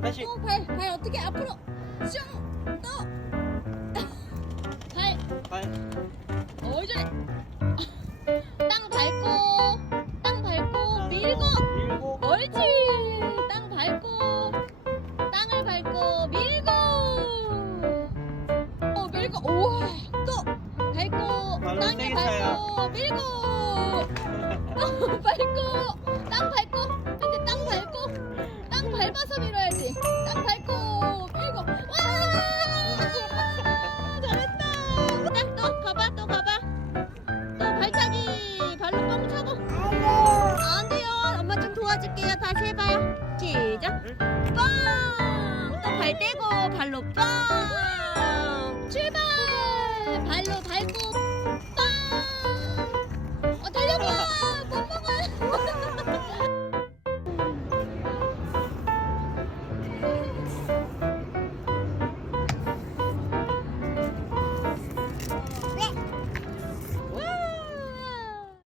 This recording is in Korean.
다시. 어, 발, 발 어떻게 앞으로 슝 또. 발, 발. 어 이제 땅 밟고, 땅 밟고 밀고, 밀고. 옳지. 땅 밟고, 땅을 밟고 밀고, 어 밀고, 우와 또 밟고, 발로 땅에 세게 밟고 밀고, 밟아서 밀어야지. 땅 밟고 밀고, 와 잘했다. 자, 또 가봐, 또 가봐. 또 발차기 발로 뻥 차고. 안 돼요. 엄마 좀 도와줄게요. 다시 해봐요. 시작. 뻥! 또 발 떼고 발로 뻥! 출발! 발로 밟고